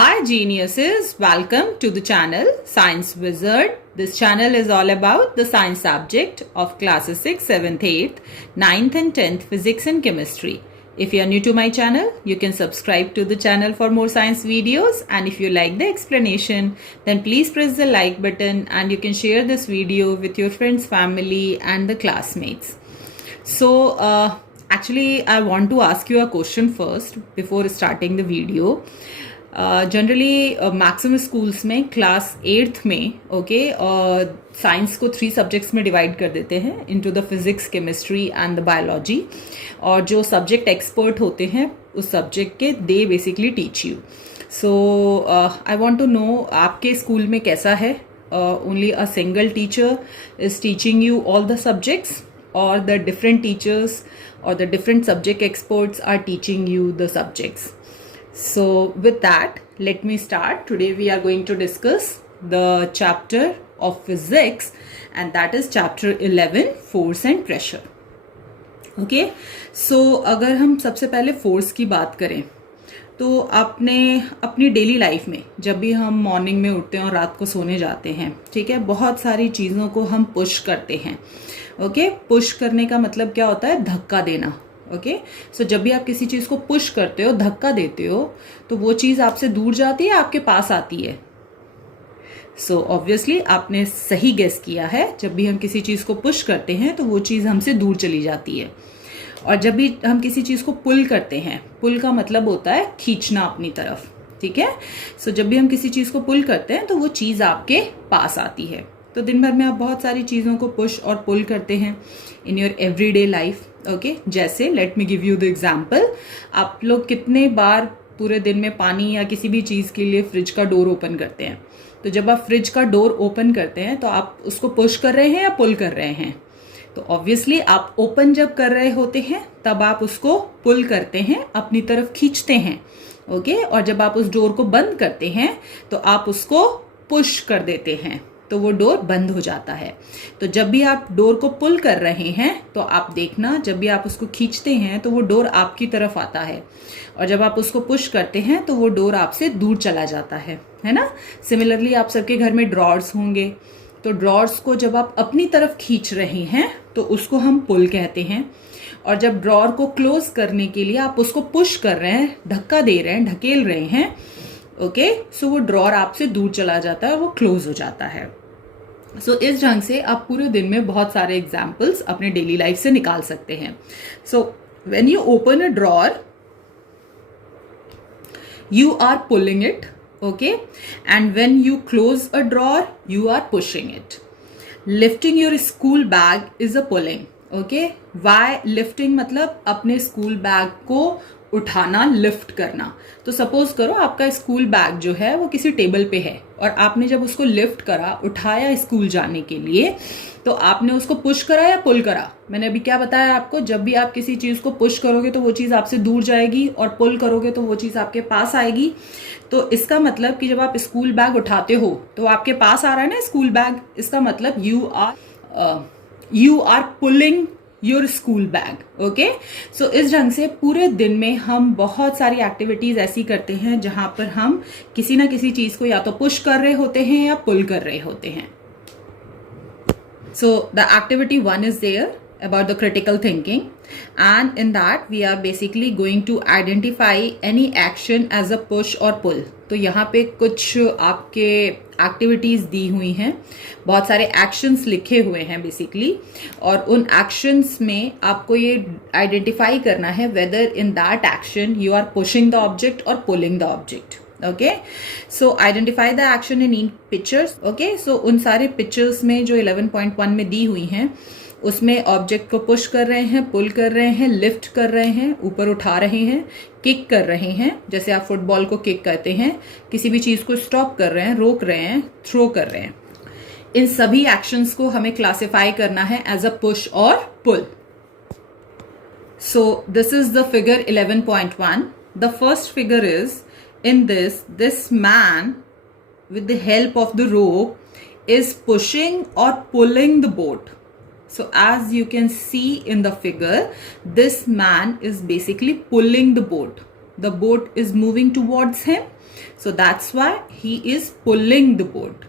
Hi geniuses, welcome to the channel Science Wizard. This channel is all about the science subject of classes 6, 7th, 8th, 9th and 10th physics and chemistry. If you are new to my channel, you can subscribe to the channel for more science videos, and if you like the explanation, then please press the like button and you can share this video with your friends, family and the classmates. So actually I want to ask you a question first before starting the video. Generally maximum schools में class 8th में science को 3 subjects में divide कर देते हैं into the physics, chemistry and the biology. और जो subject expert होते हैं उस सब्जेक्ट के they basically teach you. So I want to know आपके स्कूल में कैसा है. Only a single teacher is teaching you all the subjects or the different teachers or the different subject experts are teaching you the subjects. So with that, let me start. Today we are going to discuss the chapter of physics, and that is chapter 11, force and pressure. Okay, so अगर हम सबसे पहले force की बात करें तो आपने अपनी डेली लाइफ में जब भी हम मॉर्निंग में उठते हैं और रात को सोने जाते हैं, ठीक है, बहुत सारी चीज़ों को हम पुश करते हैं. ओके, पुश करने का मतलब क्या होता है? धक्का देना. ओके, सो जब भी आप किसी चीज़ को पुश करते हो, धक्का देते हो, तो वो चीज़ आपसे दूर जाती है, आपके पास आती है. सो ऑब्वियसली आपने सही गेस किया है. जब भी हम किसी चीज़ को पुश करते हैं तो वो चीज़ हमसे दूर चली जाती है. और जब भी हम किसी चीज़ को पुल करते हैं, पुल का मतलब होता है खींचना अपनी तरफ. ठीक है, सो जब भी हम किसी चीज़ को पुल करते हैं तो वो चीज़ आपके पास आती है. तो दिन भर में आप बहुत सारी चीज़ों को पुश और पुल करते हैं in your everyday life. Okay, जैसे let me give you the example. आप लोग कितने बार पूरे दिन में पानी या किसी भी चीज़ के लिए फ्रिज का डोर ओपन करते हैं? तो जब आप फ्रिज का डोर ओपन करते हैं तो आप उसको पुश कर रहे हैं या पुल कर रहे हैं? तो ऑब्वियसली आप ओपन जब कर रहे होते हैं तब आप उसको पुल करते हैं, अपनी तरफ खींचते हैं. ओके, और जब आप उस डोर को बंद करते हैं तो आप उसको पुश कर देते हैं, तो वो डोर बंद हो जाता है. तो जब भी आप डोर को पुल कर रहे हैं तो आप देखना, जब भी आप उसको खींचते हैं तो वो डोर आपकी तरफ आता है, और जब आप उसको पुश करते हैं तो वो डोर आपसे दूर चला जाता है ना. सिमिलरली आप सबके घर में ड्रॉर्स होंगे, तो ड्रॉर्स को जब आप अपनी तरफ खींच रहे हैं तो उसको हम पुल कहते हैं. और जब ड्रॉर को क्लोज करने के लिए आप उसको पुश कर रहे हैं, धक्का दे रहे हैं, ढकेल रहे हैं, ओके, सो वो ड्रॉर आपसे दूर चला जाता है, वो क्लोज हो जाता है. सो इस ढंग से आप पूरे दिन में बहुत सारे एग्जाम्पल्स अपने डेली लाइफ से निकाल सकते हैं. So when you open a drawer, you are pulling it, okay, and when you close a drawer you are pushing it. Lifting your school bag is a pulling. Okay, why lifting? मतलब अपने school bag को उठाना, lift करना. तो suppose करो आपका school bag जो है वो किसी टेबल पे है और आपने जब उसको लिफ्ट करा, उठाया स्कूल जाने के लिए, तो आपने उसको पुश करा या पुल करा? मैंने अभी क्या बताया आपको? जब भी आप किसी चीज को पुश करोगे तो वो चीज आपसे दूर जाएगी, और पुल करोगे तो वो चीज आपके पास आएगी. तो इसका मतलब कि जब आप स्कूल बैग उठाते हो तो आपके पास आ रहा है ना स्कूल बैग. इसका मतलब you are pulling your school bag. Okay, so इस ढंग से पूरे दिन में हम बहुत सारी एक्टिविटीज ऐसी करते हैं जहां पर हम किसी ना किसी चीज को या तो पुश कर रहे होते हैं या पुल कर रहे होते हैं. So the activity 1 is there about the critical thinking, and in that we are basically going to identify any action as a push or pull. तो यहाँ पे कुछ आपके एक्टिविटीज दी हुई हैं, बहुत सारे एक्शंस लिखे हुए हैं बेसिकली, और उन एक्शंस में आपको ये आइडेंटिफाई करना है whether in that action you are pushing the object और pulling the object. Okay, so identify the action in pictures. Okay, so उन सारे पिक्चर्स में जो 11.1 में दी हुई हैं उसमें ऑब्जेक्ट को पुश कर रहे हैं, पुल कर रहे हैं, लिफ्ट कर रहे हैं, ऊपर उठा रहे हैं, किक कर रहे हैं, जैसे आप फुटबॉल को किक करते हैं, किसी भी चीज को स्टॉप कर रहे हैं, रोक रहे हैं, थ्रो कर रहे हैं. इन सभी एक्शंस को हमें क्लासिफाई करना है एज अ पुश और pull. So this is the figure 11.1. The first figure is in this man with the help of the rope is pushing or pulling the boat. So as you can see in the figure, this man is basically pulling the boat. the boat is moving towards him. So that's why he is pulling the boat.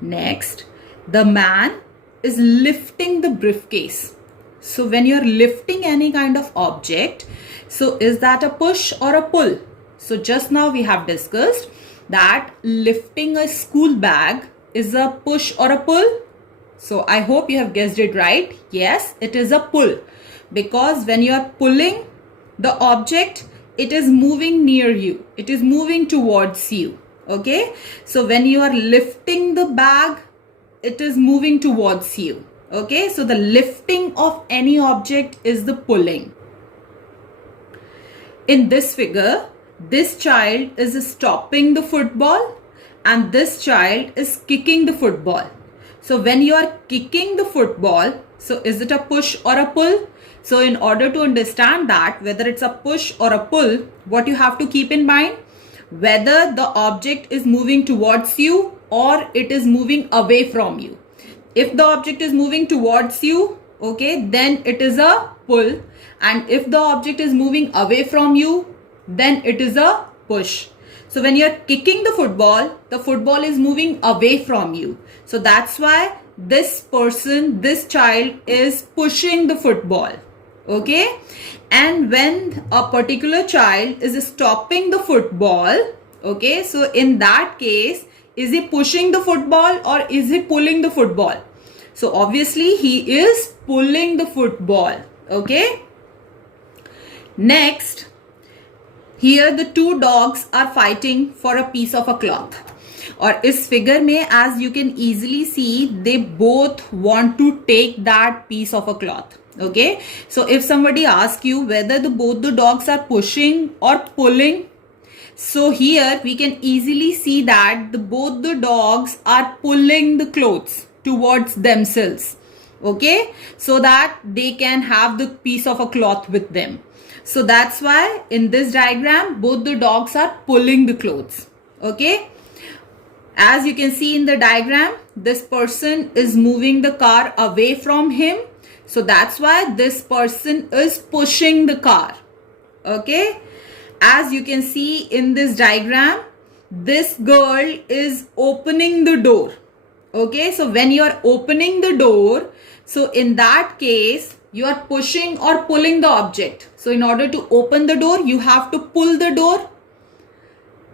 Next, the man is lifting the briefcase. So when you're lifting any kind of object, so is that a push or a pull? So just now we have discussed that lifting a school bag is a push or a pull. So I hope you have guessed it right. Yes, it is a pull, because when you are pulling the object, it is moving near you. It is moving towards you. Okay. So when you are lifting the bag, it is moving towards you. Okay. So the lifting of any object is the pulling. In this figure, this child is stopping the football and this child is kicking the football. So when you are kicking the football, so is it a push or a pull? So in order to understand that whether it's a push or a pull, what you have to keep in mind, whether the object is moving towards you or it is moving away from you. If the object is moving towards you, okay, then it is a pull. And if the object is moving away from you, then it is a push. So when you're kicking the football is moving away from you. So that's why this person, this child is pushing the football. Okay. And when a particular child is stopping the football, okay, so in that case, is he pushing the football or is he pulling the football? So obviously he is pulling the football. Okay. Next, here the two dogs are fighting for a piece of a cloth. और इस figure में as you can easily see, they both want to take that piece of a cloth. Okay. So if somebody asks you whether both the dogs are pushing or pulling, so here we can easily see that both the dogs are pulling the clothes towards themselves. Okay. So that they can have the piece of a cloth with them. So that's why in this diagram, both the dogs are pulling the clothes. Okay. As you can see in the diagram, this person is moving the car away from him. So that's why this person is pushing the car. Okay. As you can see in this diagram, this girl is opening the door. Okay. So when you are opening the door, so in that case, you are pushing or pulling the object. So in order to open the door, you have to pull the door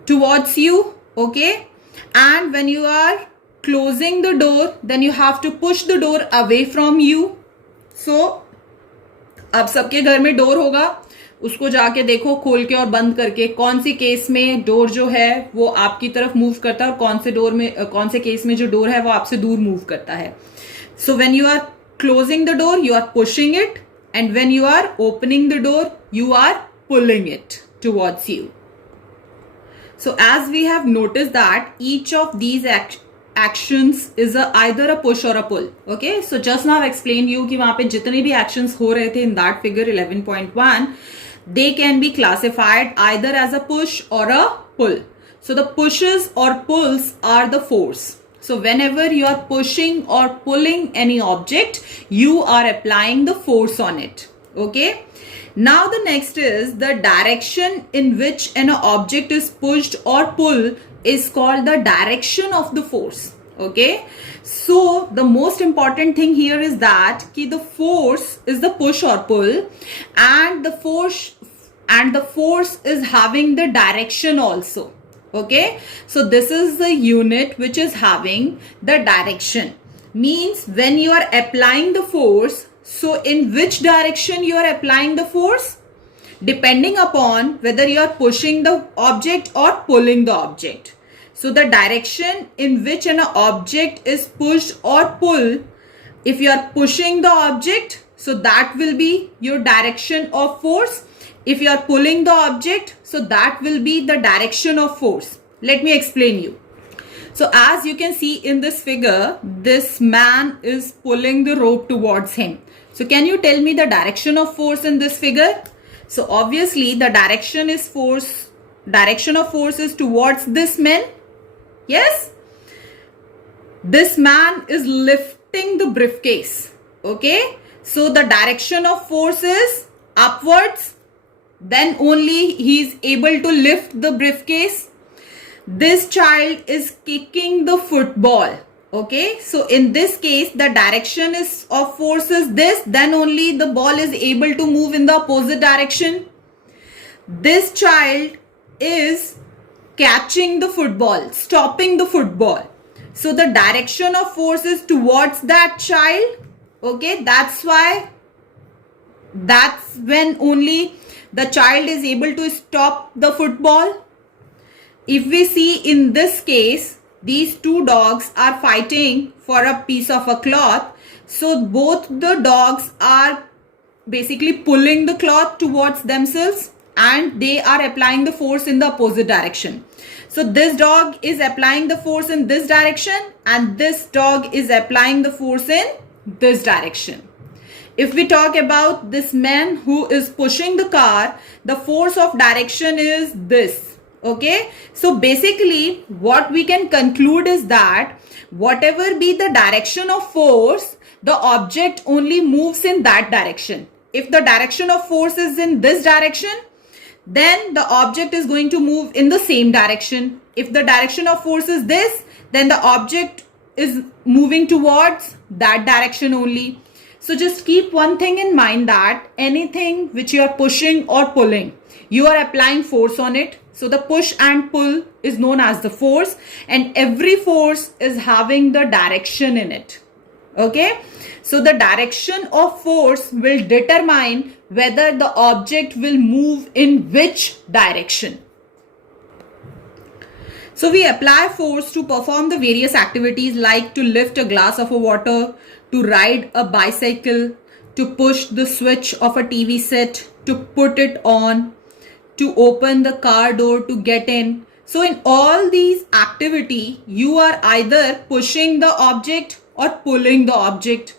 towards you. Okay. And when you are closing the door, then you have to push the door away from you. So अब सबके घर में door होगा, उसको जाके देखो खोल के और बंद करके कौन सी केस में डोर जो है वो आपकी तरफ मूव करता है और कौन से केस में जो डोर है वो आपसे दूर मूव करता है. So when you are closing the door, you are pushing it, and when you are opening the door, you are pulling it towards you. So as we have noticed that each of these actions is either a push or a pull. Okay, so just now I explained you कि वहाँ पे जितने भी actions हो रहे थे in that figure 11.1, they can be classified either as a push or a pull. So the pushes or pulls are the force. So whenever you are pushing or pulling any object, you are applying the force on it. Okay. Now the next is the direction in which an object is pushed or pulled is called the direction of the force. Okay. So the most important thing here is that the force is the push or pull, and the force is having the direction also. Okay. So this is the unit which is having the direction. Means when you are applying the force, so in which direction you are applying the force? Depending upon whether you are pushing the object or pulling the object. So the direction in which an object is pushed or pulled, if you are pushing the object, so that will be your direction of force. If you are pulling the object, so that will be the direction of force. Let me explain you. So as you can see in this figure, this man is pulling the rope towards him. So can you tell me the direction of force in this figure? So obviously the direction of force is towards this man. Yes. This man is lifting the briefcase. Okay. So the direction of force is upwards. then only he is able to lift the briefcase. This child is kicking the football. Okay, so in this case, the direction is of force is this, then only the ball is able to move in the opposite direction. This child is catching the football, stopping the football. So the direction of force is towards that child. Okay, that's when only the child is able to stop the football. If we see in this case, these two dogs are fighting for a piece of a cloth. So both the dogs are basically pulling the cloth towards themselves and they are applying the force in the opposite direction. So this dog is applying the force in this direction and this dog is applying the force in this direction. If we talk about this man who is pushing the car, the force of direction is this. Okay, so basically what we can conclude is that whatever be the direction of force, the object only moves in that direction. If the direction of force is in this direction, then the object is going to move in the same direction. If the direction of force is this, then the object is moving towards that direction only. So just keep one thing in mind, that anything which you are pushing or pulling, you are applying force on it. So the push and pull is known as the force, and every force is having the direction in it. Okay, so the direction of force will determine whether the object will move in which direction. So we apply force to perform the various activities like to lift a glass of water, to ride a bicycle, to push the switch of a TV set, to put it on, to open the car door to get in. So in all these activity, you are either pushing the object or pulling the object.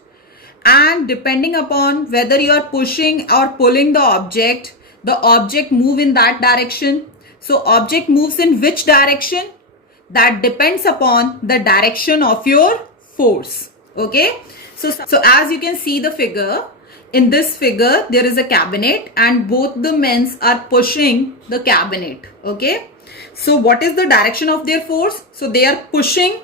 And depending upon whether you are pushing or pulling the object move in that direction. So object moves in which direction? That depends upon the direction of your force. Okay. So as you can see the figure, in this figure, there is a cabinet and both the men are pushing the cabinet. Okay. So what is the direction of their force? So they are pushing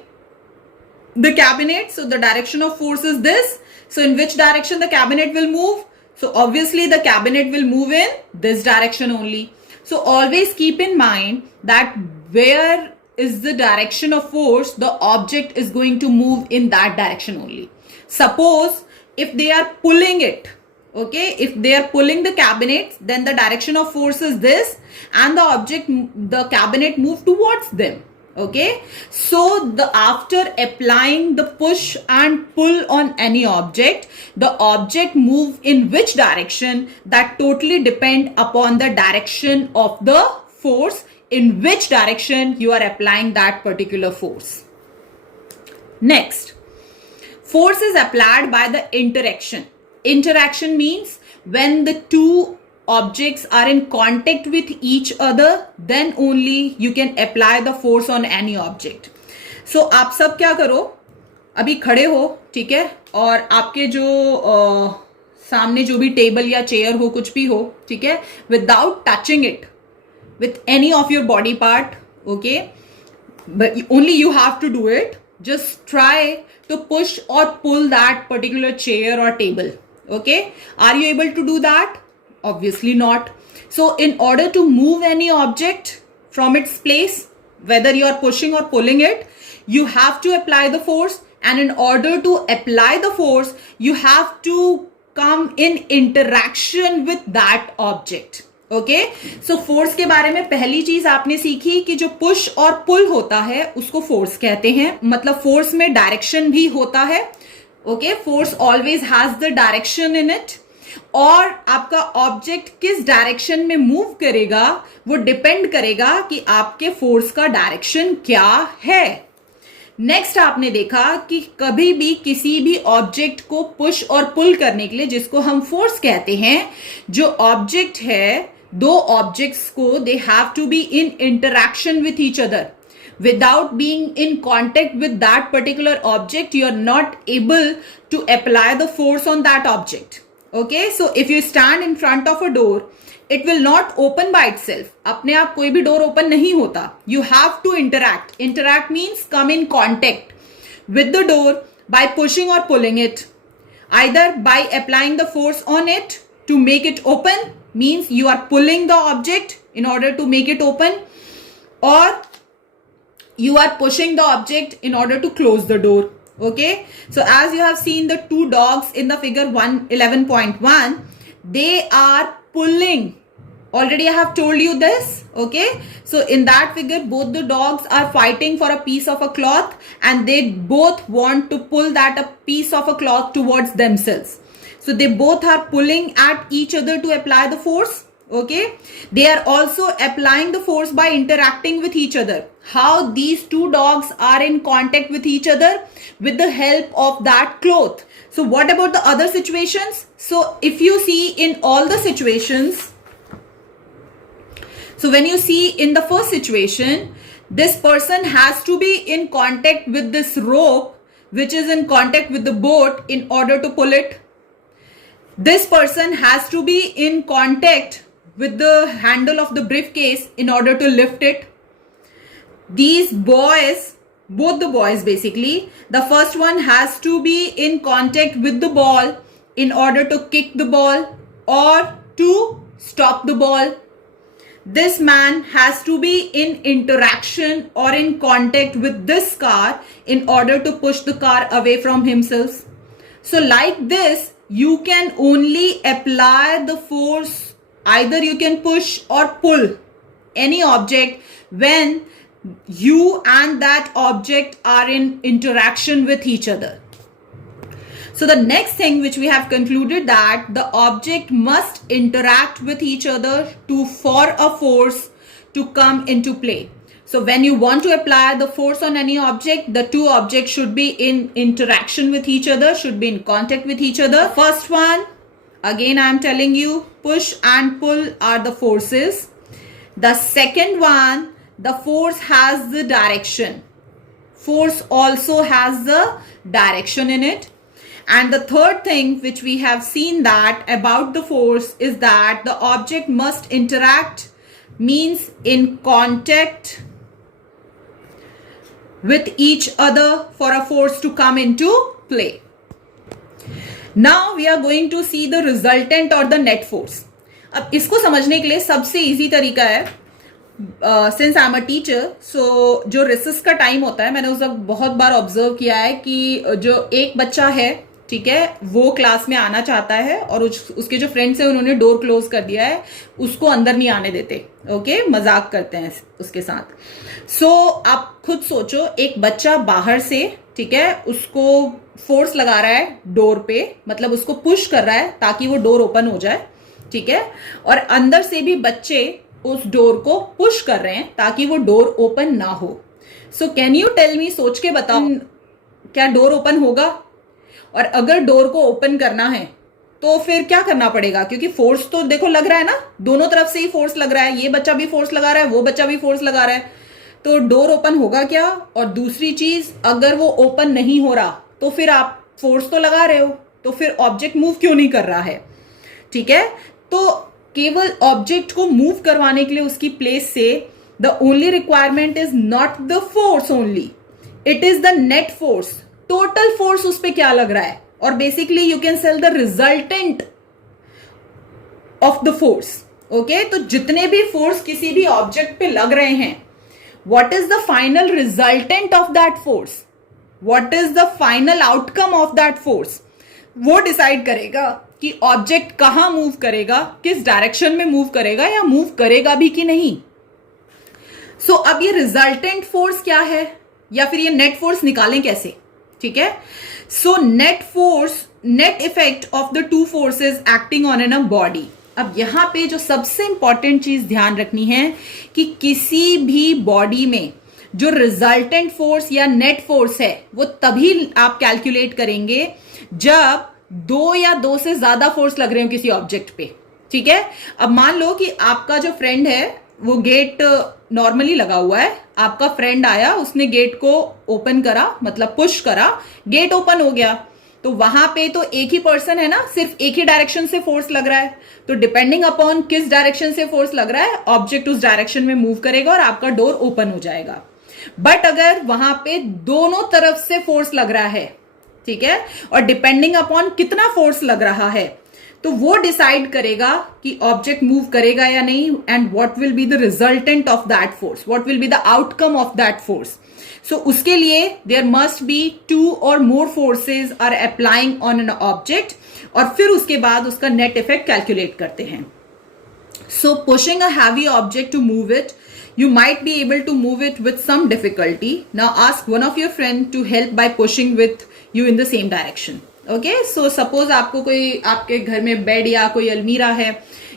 the cabinet. So the direction of force is this. So in which direction the cabinet will move? So obviously the cabinet will move in this direction only. So always keep in mind that where is the direction of force, the object is going to move in that direction only. Suppose if they are pulling it, okay, if they are pulling the cabinet, then the direction of force is this and the cabinet move towards them. Okay, so after applying the push and pull on any object, the object move in which direction, that totally depend upon the direction of the force, in which direction you are applying that particular force. Next, force is applied by the interaction. Interaction means when the two objects are in contact with each other, then only you can apply the force on any object. So आप सब क्या करो, अभी खड़े हो, ठीक है, और आपके जो सामने जो भी टेबल या चेयर हो, कुछ भी हो, ठीक है, without touching it with any of your body part, okay, but only you have to do it. Just try to push or pull that particular chair or table. Okay, are you able to do that? Obviously not. So in order to move any object from its place, whether you are pushing or pulling it, you have to apply the force, and in order to apply the force, you have to come in interaction with that object. Okay, so force के बारे में पहली चीज आपने सीखी कि जो push और पुल होता है उसको फोर्स कहते हैं, मतलब फोर्स में डायरेक्शन भी होता है. Okay, force always has the direction in it, और आपका ऑब्जेक्ट किस डायरेक्शन में मूव करेगा वो डिपेंड करेगा कि आपके फोर्स का डायरेक्शन क्या है. नेक्स्ट आपने देखा कि कभी भी किसी भी ऑब्जेक्ट को पुश और पुल करने के लिए, जिसको हम फोर्स कहते हैं, जो ऑब्जेक्ट है, दो ऑब्जेक्ट्स को they have to be in interaction with each other. Without being in contact with that particular object, you are not able to apply the force on that object. Okay, so if you stand in front of a door, it will not open by itself. अपने आप कोई भी door open नहीं होता. You have to interact. Interact means come in contact with the door by pushing or pulling it, either by applying the force on it to make it open, means you are pulling the object in order to make it open, or you are pushing the object in order to close the door. Okay, so as you have seen the two dogs in the figure 111.1, they are pulling. Already I have told you this. Okay, so in that figure both the dogs are fighting for a piece of a cloth and they both want to pull that a piece of a cloth towards themselves. So they both are pulling at each other to apply the force. Okay, they are also applying the force by interacting with each other. How these two dogs are in contact with each other? With the help of that cloth. So what about the other situations? So if you see in all the situations, so when you see in the first situation, this person has to be in contact with this rope which is in contact with the boat in order to pull it. This person has to be in contact with the handle of the briefcase in order to lift it. These boys, both the boys basically, the first one has to be in contact with the ball in order to kick the ball or to stop the ball. This man has to be in interaction or in contact with this car in order to push the car away from himself. So like this, you can only apply the force, either you can push or pull any object when you and that object are in interaction with each other. So the next thing which we have concluded, that the object must interact with each other for a force to come into play. So when you want to apply the force on any object, the two objects should be in interaction with each other, should be in contact with each other. First one, again I am telling you, push and pull are the forces. The second one, the force has the direction. Force also has the direction in it. And the third thing which we have seen that about the force is that the object must interact, means in contact with each other for a force to come into play. Now we are going to see the resultant or the net force. अब इसको समझने के लिए सबसे easy तरीका है, since I am a teacher, so जो recess का टाइम होता है, मैंने उस वक्त बहुत बार ऑब्जर्व किया है कि जो एक बच्चा है, ठीक है, वो क्लास में आना चाहता है और उसके जो फ्रेंड्स हैं उन्होंने डोर क्लोज कर दिया है, उसको अंदर नहीं आने देते. ओके, मजाक करते हैं उसके साथ. सो आप खुद सोचो, एक बच्चा बाहर से, ठीक है, उसको फोर्स लगा रहा है डोर पे, मतलब उसको पुश कर रहा है ताकि वो डोर ओपन हो जाए, ठीक है, और अंदर से भी बच्चे उस डोर को पुश कर रहे हैं ताकि वो डोर ओपन ना हो. So can you tell me, सोच के बताओ, क्या डोर ओपन होगा? और अगर डोर को ओपन करना है तो फिर क्या करना पड़ेगा? क्योंकि फोर्स तो देखो लग रहा है ना, दोनों तरफ से ही फोर्स लग रहा है, ये बच्चा भी फोर्स लगा रहा है, वो बच्चा भी फोर्स लगा रहा है, तो डोर ओपन होगा क्या? और दूसरी चीज, अगर वो ओपन नहीं हो रहा तो फिर आप फोर्स तो लगा रहे हो, तो फिर ऑब्जेक्ट मूव क्यों नहीं कर रहा है? ठीक है, तो केवल ऑब्जेक्ट को मूव करवाने के लिए उसकी प्लेस से the only requirement is not the force only, it is the net force. Total force उस पे क्या लग रहा है, और basically you can sell the resultant of the force. Okay, तो जितने भी फोर्स किसी भी ऑब्जेक्ट पे लग रहे हैं, what is the final resultant of that force, what is the final outcome of that force, वो डिसाइड करेगा कि ऑब्जेक्ट कहां मूव करेगा, किस डायरेक्शन में मूव करेगा, या मूव करेगा भी कि नहीं. सो अब ये रिजल्टेंट फोर्स क्या है, या फिर ये नेट फोर्स निकालें कैसे? ठीक है, so net force, net effect of the two forces acting on an a body. अब यहां पे जो सबसे इंपॉर्टेंट चीज ध्यान रखनी है कि किसी भी बॉडी में जो रिजल्टेंट फोर्स या नेट फोर्स है वो तभी आप कैलकुलेट करेंगे जब दो या दो से ज्यादा फोर्स लग रहे हो किसी ऑब्जेक्ट पे. ठीक है, अब मान लो कि आपका जो फ्रेंड है वो गेट नॉर्मली लगा हुआ है, आपका फ्रेंड आया, उसने गेट को ओपन करा, मतलब पुश करा, गेट ओपन हो गया. तो वहां पे तो एक ही पर्सन है ना, सिर्फ एक ही डायरेक्शन से फोर्स लग रहा है, तो डिपेंडिंग अपॉन किस डायरेक्शन से फोर्स लग रहा है ऑब्जेक्ट उस डायरेक्शन में मूव करेगा और आपका डोर ओपन हो जाएगा। बट अगर वहां पे दोनों तरफ से फोर्स लग रहा है, ठीक है, और डिपेंडिंग अपॉन कितना फोर्स लग रहा है, तो वो डिसाइड करेगा कि ऑब्जेक्ट मूव करेगा या नहीं, and what will be the resultant of that force, what will be the outcome of that force. So उसके लिए देयर मस्ट बी 2 और more forces are applying on an object, और फिर उसके बाद उसका नेट इफेक्ट कैलकुलेट करते हैं। So pushing a heavy object to move it, you might be able to move it with some difficulty. Now ask one of your friend to help by pushing with you in the same direction. Okay, so suppose आपको कोई आपके घर में bed या कोई अलमीरा है,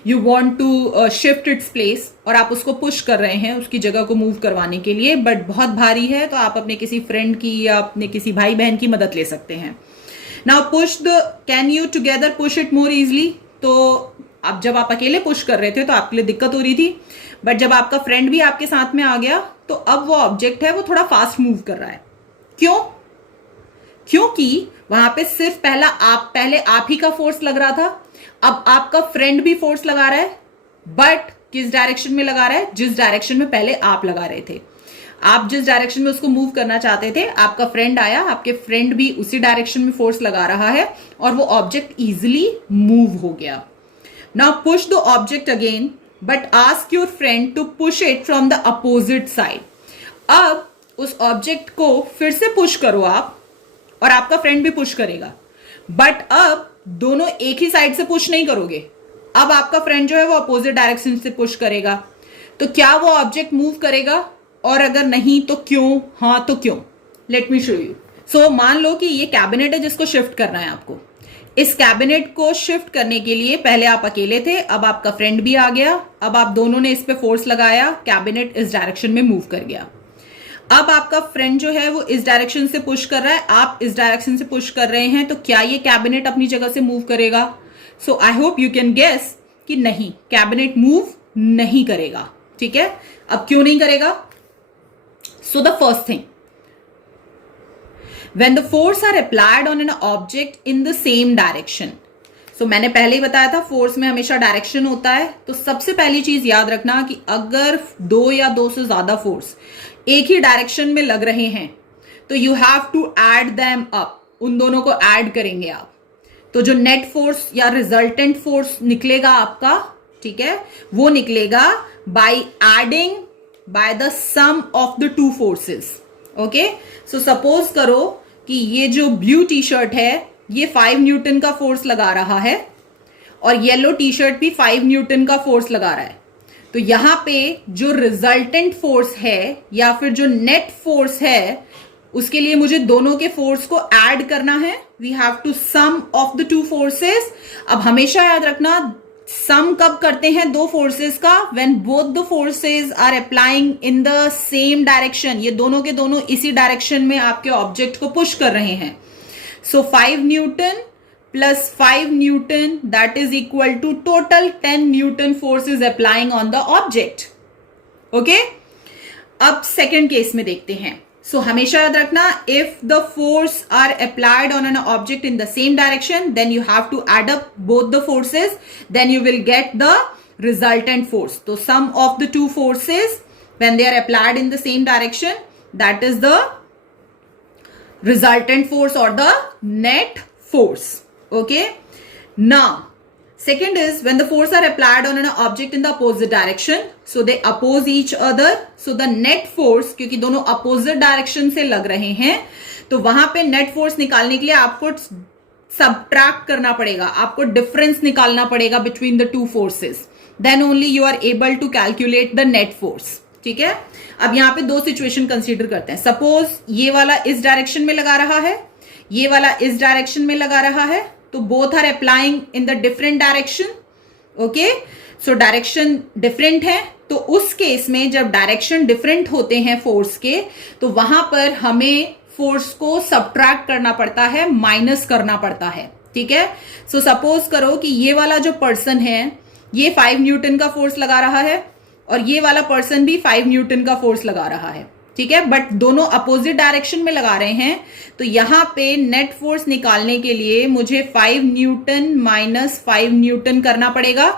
you want to shift its place, और आप उसको पुश कर रहे हैं उसकी जगह को मूव करवाने के लिए, बट बहुत भारी है, तो आप अपने किसी फ्रेंड की या अपने किसी भाई बहन की मदद ले सकते हैं। Now push the, can you together push it more easily? तो अब जब आप अकेले पुश कर रहे थे तो आपके लिए दिक्कत हो रही थी, बट जब आपका फ्रेंड भी आपके साथ में आ गया तो अब वो ऑब्जेक्ट है वो थोड़ा फास्ट मूव कर रहा है। क्यों? क्योंकि वहां पे सिर्फ पहले आप ही का फोर्स लग रहा था, अब आपका फ्रेंड भी फोर्स लगा रहा है, बट किस डायरेक्शन में लगा रहा है? जिस डायरेक्शन में पहले आप लगा रहे थे। आप जिस डायरेक्शन में उसको मूव करना चाहते थे, आपका फ्रेंड आया, आपके फ्रेंड भी उसी डायरेक्शन में फोर्स लगा रहा है और वो ऑब्जेक्ट इजिली मूव हो गया। Now push the object again, but ask your friend to push it from the opposite side. अब उस ऑब्जेक्ट को फिर से पुश करो आप, और आपका फ्रेंड भी पुश करेगा, बट अब दोनों एक ही साइड से पुश नहीं करोगे। अब आपका फ्रेंड जो है वो अपोजिट डायरेक्शन से पुश करेगा, तो क्या वो ऑब्जेक्ट मूव करेगा? और अगर नहीं तो क्यों? हाँ तो क्यों? Let me show you. So मान लो कि ये कैबिनेट है जिसको शिफ्ट करना है आपको। इस कैबिनेट को शिफ्ट करने के लिए पहले आप अकेले थे, अब आपका फ्रेंड भी आ गया, अब आप दोनों ने इस पे फोर्स लगाया, कैबिनेट इस डायरेक्शन में मूव कर गया। अब आपका फ्रेंड जो है वो इस डायरेक्शन से पुश कर रहा है, आप इस डायरेक्शन से पुश कर रहे हैं, तो क्या ये कैबिनेट अपनी जगह से मूव करेगा? So I hope you can guess कि नहीं, कैबिनेट मूव नहीं करेगा। ठीक है, अब क्यों नहीं करेगा? So the first thing, when the force are applied on an object in the same direction, so मैंने पहले ही बताया था फोर्स में हमेशा डायरेक्शन होता है। तो सबसे पहली चीज याद रखना कि अगर 2 या 2 से ज्यादा फोर्स एक ही डायरेक्शन में लग रहे हैं तो you have to add them up, उन दोनों को ऐड करेंगे आप, तो जो नेट फोर्स या रिजल्टेंट फोर्स निकलेगा आपका, ठीक है, वो निकलेगा by adding by the sum of the 2 forces. Okay, so suppose करो कि ये जो ब्लू टी शर्ट है ये 5 न्यूटन का फोर्स लगा रहा है और येलो टी शर्ट भी 5 न्यूटन का फोर्स लगा रहा है, तो यहां पे जो रिजल्टेंट फोर्स है या फिर जो नेट फोर्स है उसके लिए मुझे दोनों के फोर्स को ऐड करना है। We have to sum of the 2 forces. अब हमेशा याद रखना, सम कब करते हैं 2 फोर्सेस का? When both the forces are applying in the same direction, ये दोनों के दोनों इसी डायरेक्शन में आपके ऑब्जेक्ट को पुश कर रहे हैं। So 5 newton plus 5 newton that is equal to total 10 newton force is applying on the object. Okay, अब सेकेंड केस में देखते हैं। सो हमेशा याद रखना, if the force are applied on an object in the same direction then you have to add up both the forces, then you will get the resultant force. तो sum of the 2 forces when they are applied in the same direction that is the resultant force or the net force. Okay, now second is when the force are applied on an object in the opposite direction, so they oppose each other, so the net force, क्योंकि दोनों opposite direction से लग रहे हैं तो वहां पे net force निकालने के लिए आपको subtract करना पड़ेगा, आपको difference निकालना पड़ेगा between the 2 forces, then only you are able to calculate the net force. ठीक है, अब यहां पे 2 सिचुएशन कंसीडर करते हैं। सपोज ये वाला इस डायरेक्शन में लगा रहा है, ये वाला इस डायरेक्शन में लगा रहा है, तो both are applying in the different direction. Okay, so direction different है, तो उस केस में जब डायरेक्शन डिफरेंट होते हैं फोर्स के, तो वहां पर हमें फोर्स को सबट्रैक्ट करना पड़ता है, माइनस करना पड़ता है। ठीक है, सो सपोज करो कि ये वाला जो पर्सन है ये 5 न्यूटन का फोर्स लगा रहा है और ये वाला पर्सन भी 5 न्यूटन का फोर्स लगा रहा है। ठीक है, बट दोनों अपोजिट डायरेक्शन में लगा रहे हैं, तो यहां पे नेट फोर्स निकालने के लिए मुझे 5 न्यूटन माइनस 5 न्यूटन करना पड़ेगा।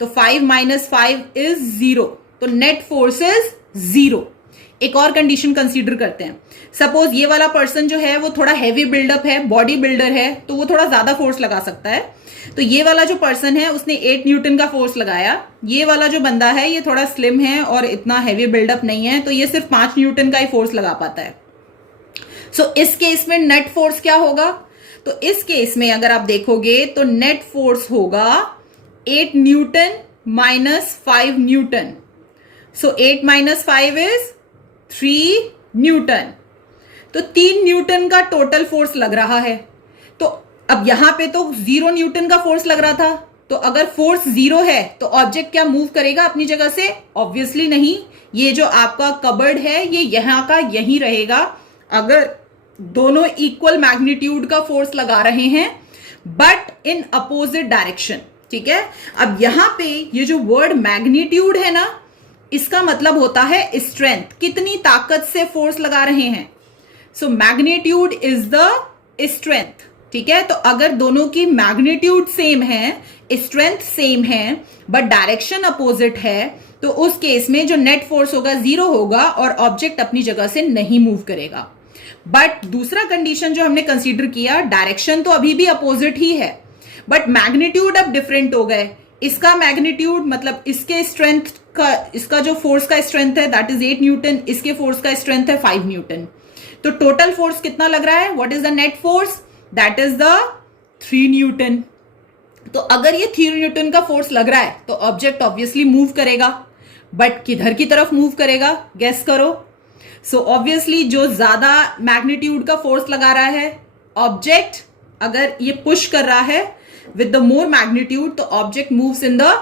तो 5 माइनस 5 इज 0, तो नेट फोर्स इज 0। एक और कंडीशन कंसीडर करते हैं। सपोज ये वाला पर्सन जो है वो थोड़ा हैवी बिल्डअप है, बॉडी बिल्डर है, तो वो थोड़ा ज्यादा फोर्स लगा सकता है। तो ये वाला जो पर्सन है उसने 8 न्यूटन का फोर्स लगाया। ये वाला जो बंदा है ये थोड़ा स्लिम है और इतना हैवी बिल्डअप नहीं है, तो ये सिर्फ 5 न्यूटन का ही फोर्स लगा पाता है। सो इस केस में नेट फोर्स क्या होगा? तो इस केस में अगर आप देखोगे तो नेट फोर्स होगा 8 Newton minus 5 Newton. So 8 minus 5 is 3 Newton. तो 3 न्यूटन का टोटल फोर्स लग रहा है। तो अब यहां पे तो 0 न्यूटन का फोर्स लग रहा था, तो अगर फोर्स 0 है तो ऑब्जेक्ट क्या मूव करेगा अपनी जगह से? ऑब्वियसली नहीं। ये जो आपका कबर्ड है ये यहां का यहीं रहेगा अगर दोनों इक्वल मैग्नीट्यूड का फोर्स लगा रहे हैं, बट इन अपोजिट डायरेक्शन। ठीक है, अब यहां पे ये जो वर्ड मैग्नीट्यूड है ना, इसका मतलब होता है स्ट्रेंथ, कितनी ताकत से फोर्स लगा रहे हैं। So magnitude is the strength. ठीक है, तो अगर दोनों की मैग्नीट्यूड सेम है, स्ट्रेंथ सेम है, बट डायरेक्शन अपोजिट है, तो उस केस में जो नेट फोर्स होगा 0 होगा और ऑब्जेक्ट अपनी जगह से नहीं मूव करेगा। बट दूसरा कंडीशन जो हमने कंसीडर किया, डायरेक्शन तो अभी भी अपोजिट ही है, बट मैग्नीट्यूड अब डिफरेंट हो गए। इसका मैग्नीट्यूड मतलब इसके स्ट्रेंथ का, इसका जो फोर्स का स्ट्रेंथ है दैट इज 8 न्यूटन, इसके फोर्स का स्ट्रेंथ है 5 न्यूटन। तो टोटल फोर्स कितना लग रहा है? What is the net force? That is the 3 Newton. तो अगर ये 3 न्यूटन का फोर्स लग रहा है तो ऑब्जेक्ट ऑब्वियसली मूव करेगा, बट किधर की तरफ मूव करेगा? गेस करो। सो ऑब्वियसली जो ज्यादा मैग्नीट्यूड का फोर्स लगा रहा है ऑब्जेक्ट, अगर ये पुश कर रहा है विद द मोर मैग्नीट्यूड, तो object moves in the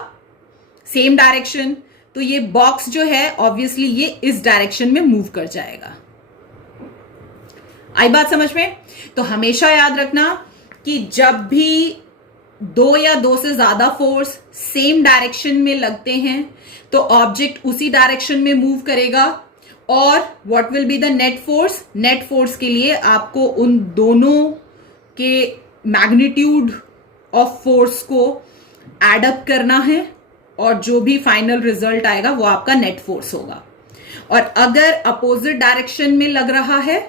same direction. तो ये बॉक्स जो है ऑब्वियसली ये इस डायरेक्शन में मूव कर जाएगा। आई बात समझ में? तो हमेशा याद रखना कि जब भी 2 या 2 से ज्यादा फोर्स सेम डायरेक्शन में लगते हैं तो ऑब्जेक्ट उसी डायरेक्शन में मूव करेगा। और what will be the net force? Net force के लिए आपको उन दोनों के मैग्नीट्यूड ऑफ फोर्स को एड अप करना है और जो भी फाइनल रिजल्ट आएगा वो आपका नेट फोर्स होगा। और अगर अपोजिट डायरेक्शन में लग रहा है,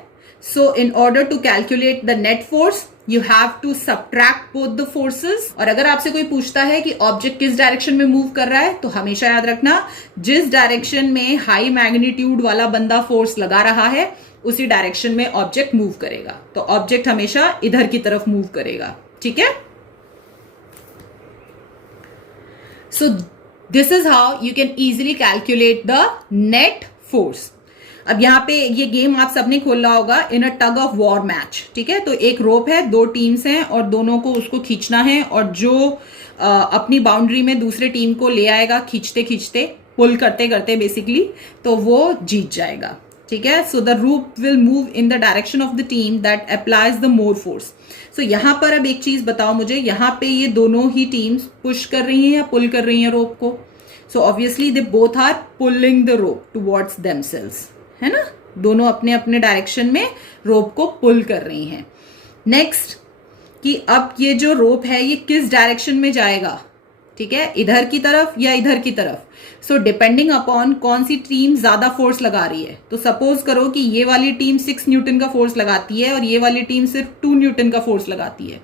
so in order to calculate the net force you have to subtract both the forces. और अगर आपसे कोई पूछता है कि ऑब्जेक्ट किस डायरेक्शन में मूव कर रहा है, तो हमेशा याद रखना जिस डायरेक्शन में हाई मैग्नीट्यूड वाला बंदा फोर्स लगा रहा है उसी डायरेक्शन में ऑब्जेक्ट मूव करेगा। तो ऑब्जेक्ट हमेशा इधर की तरफ मूव करेगा। ठीक है, सो this is how you can easily calculate the net force. अब यहां पे ये गेम आप सबने खोला होगा इन अ टग ऑफ वॉर मैच। ठीक है, तो एक रोप है, 2 टीम्स हैं और दोनों को उसको खींचना है, और जो अपनी बाउंड्री में दूसरे टीम को ले आएगा खींचते खींचते, पुल करते करते बेसिकली, तो वो जीत जाएगा। ठीक है, so the rope will move in the direction of the team that applies the more force. So यहां पर अब एक चीज बताओ मुझे, यहां पे ये दोनों ही टीम्स पुश कर रही हैं या पुल कर रही हैं रोप को? So obviously they both are pulling the rope towards themselves, है ना? दोनों अपने अपने डायरेक्शन में रोप को पुल कर रही हैं। नेक्स्ट कि अब ये जो रोप है ये किस डायरेक्शन में जाएगा? ठीक है, इधर की तरफ या इधर की तरफ? सो डिपेंडिंग अपॉन कौन सी टीम ज्यादा फोर्स लगा रही है। तो सपोज करो कि ये वाली टीम 6 न्यूटन का फोर्स लगाती है और ये वाली टीम सिर्फ 2 न्यूटन का फोर्स लगाती है।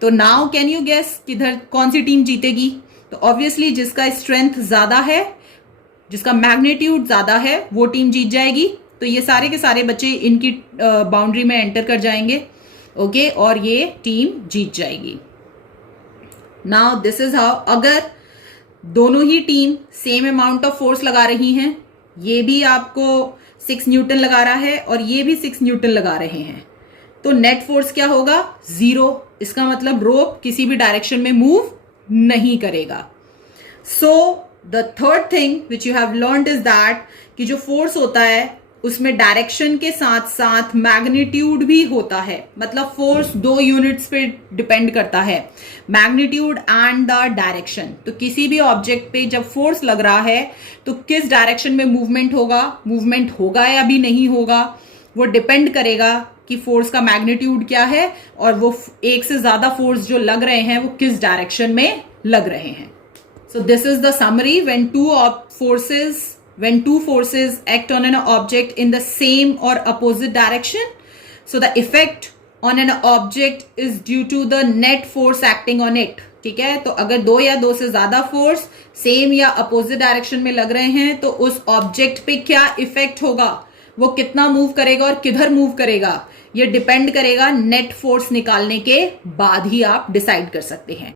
तो नाउ कैन यू गेस किधर कौन सी टीम जीतेगी? तो ऑब्वियसली जिसका स्ट्रेंथ ज्यादा है, जिसका मैग्नीट्यूड ज्यादा है, वो टीम जीत जाएगी। तो ये सारे के सारे बच्चे इनकी बाउंड्री में एंटर कर जाएंगे। ओके, और ये टीम जीत जाएगी। नाउ दिस इज हाउ, अगर दोनों ही team same amount of force लगा रही हैं, ये भी आपको 6 न्यूटन लगा रहा है और ये भी 6 न्यूटन लगा रहे हैं, तो नेट फोर्स क्या होगा? 0। इसका मतलब रोप किसी भी डायरेक्शन में मूव नहीं करेगा। So the third thing which you have learned is that कि जो फोर्स होता है उसमें डायरेक्शन के साथ साथ मैग्नीट्यूड भी होता है, मतलब फोर्स दो यूनिट्स पे डिपेंड करता है, मैग्नीट्यूड एंड द डायरेक्शन। तो किसी भी ऑब्जेक्ट पे जब फोर्स लग रहा है तो किस डायरेक्शन में मूवमेंट होगा या भी नहीं होगा, वो डिपेंड करेगा कि फोर्स का मैग्नीट्यूड क्या है और वो एक से ज्यादा फोर्स जो लग रहे हैं वो किस डायरेक्शन में लग रहे हैं। सो this is the summary when two forces act on an object in the same or opposite direction. So the effect on an object is due to the net force acting on it. ठीक है, तो अगर दो या दो से ज्यादा force same या अपोजिट डायरेक्शन में लग रहे हैं तो उस ऑब्जेक्ट पे क्या इफेक्ट होगा, वो कितना मूव करेगा और किधर मूव करेगा, ये डिपेंड करेगा नेट फोर्स निकालने के बाद ही आप डिसाइड कर सकते हैं।